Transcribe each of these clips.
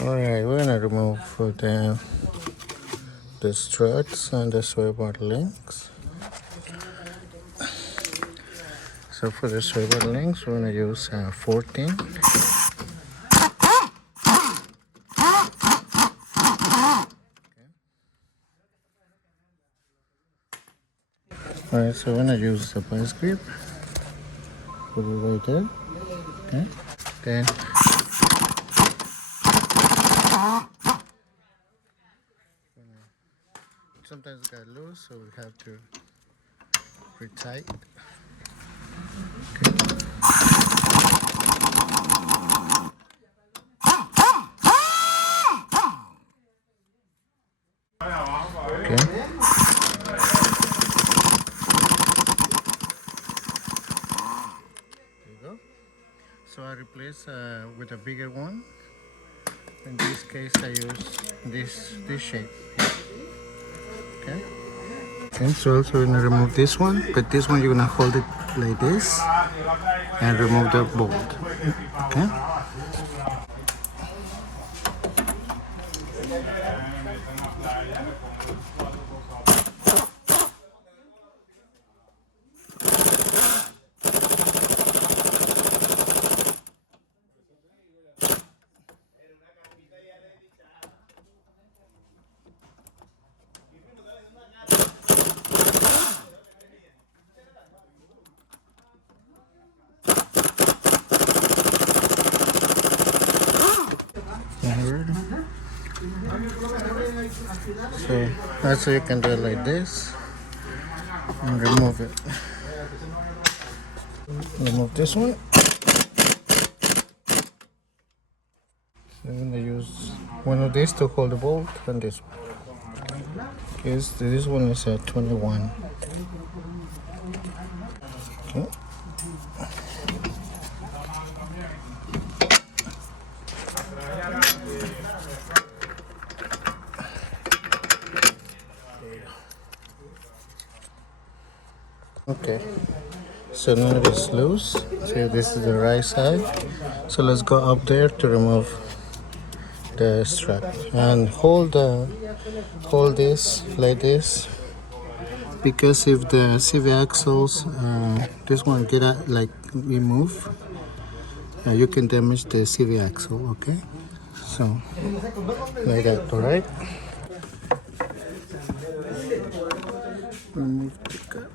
Alright, we're gonna remove the struts and the soy bottle links. So for the soy bottle links, we're gonna use 14. Alright, so we're gonna use the vice grip. Put it right there. Okay. Then sometimes it got loose, so we have to retight. Okay. Okay. There you go. So I replace with a bigger one. In this case, I use this shape. Okay. Okay. So also we're gonna remove this one, but this one you're gonna hold it like this and remove the bolt. Okay. So also you can do it like this and remove it. Remove this one. So I'm gonna use one of these to hold the bolt and this one. Okay, this one is at 21. Okay. Okay, so now it is loose. So this is the right side. So let's go up there to remove the strap and hold this like this, because if the CV axles this one get out, like remove, you can damage the CV axle. Okay, so like that. All right. Remove the cap.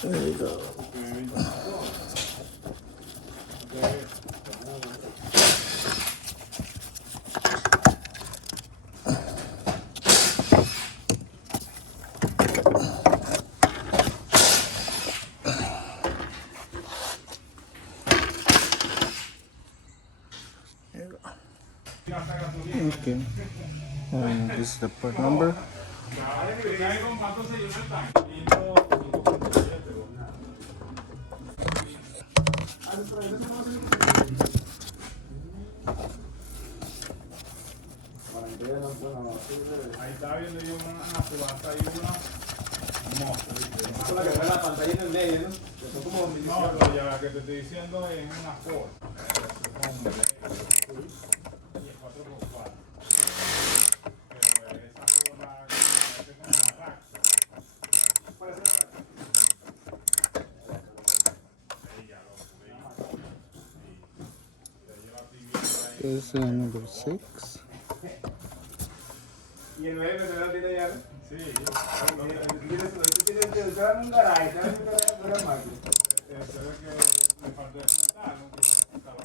There you go. There you go. Okay, and this is the part number. Ahí estaba viendo yo una subasta y una moto. La que trae la pantalla en el medio, ¿no? Que son como no, pero ya la que te estoy diciendo es una Ford. Y es 4x4. Pero esa Ford la que como una rack. ¿Cuál es la rack? Ahí ya lo This is number 6. Y el 9 se lo tiene ya, ¿no? Sí. Tienes que usar un garaje, ¿sabes? Un garaje para máquina. Se ve que me falta pintar, ¿no? Que estaba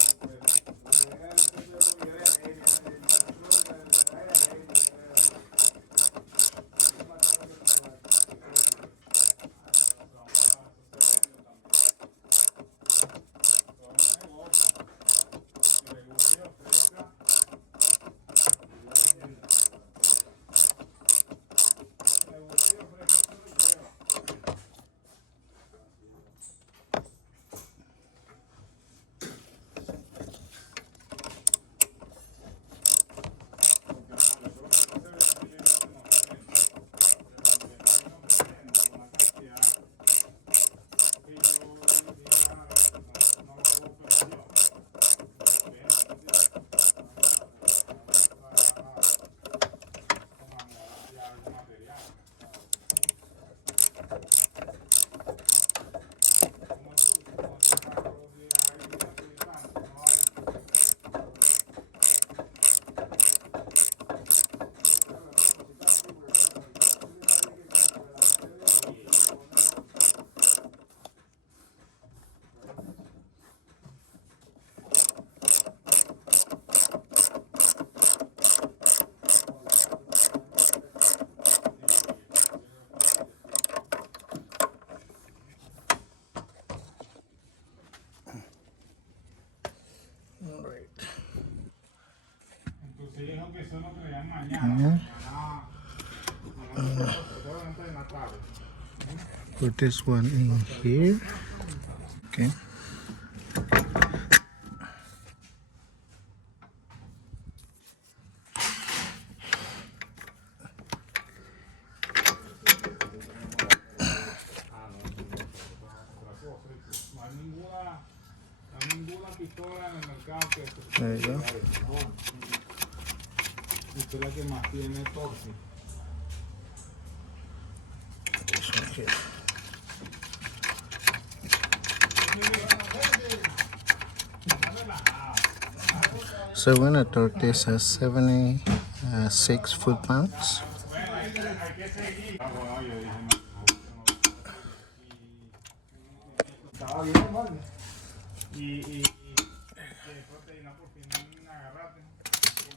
Put this one in here. Okay. There you go. Esta es la que más tiene torque. This one here. So we're gonna torque this at 76 foot-pounds.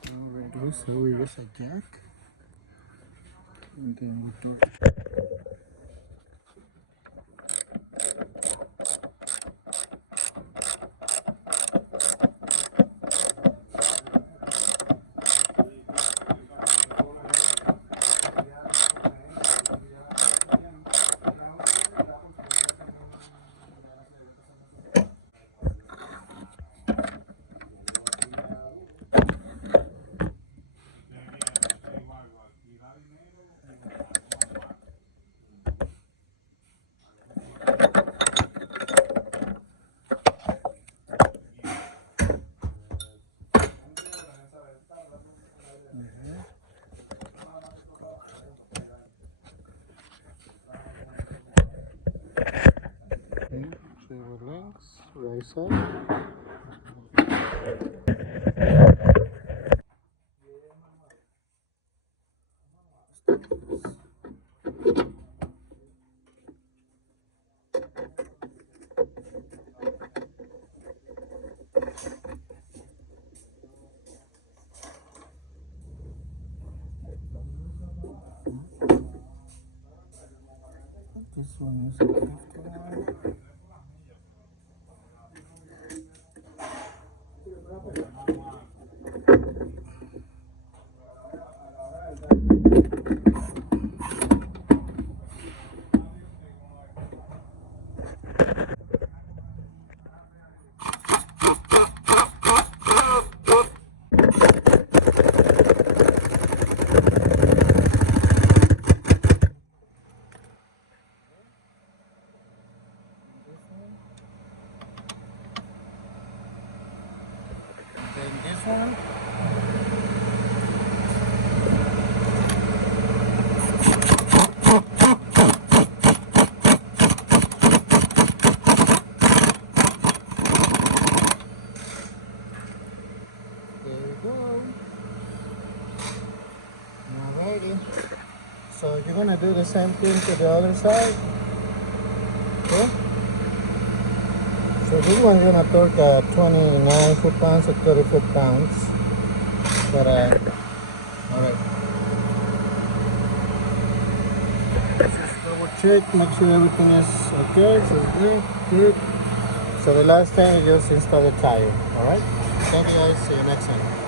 Alright, so we use a jack and then torque. Shoulder lengths, right side. This one is a 51. Then this one. go. Alrighty. So you're gonna do the same thing to the other side. Okay? So this one's gonna torque 29 foot-pounds or 30 foot-pounds. But alright. Just double check, make sure everything is okay. So it's good. So the last thing is just install the tire. Alright? Thank you guys, see you next time.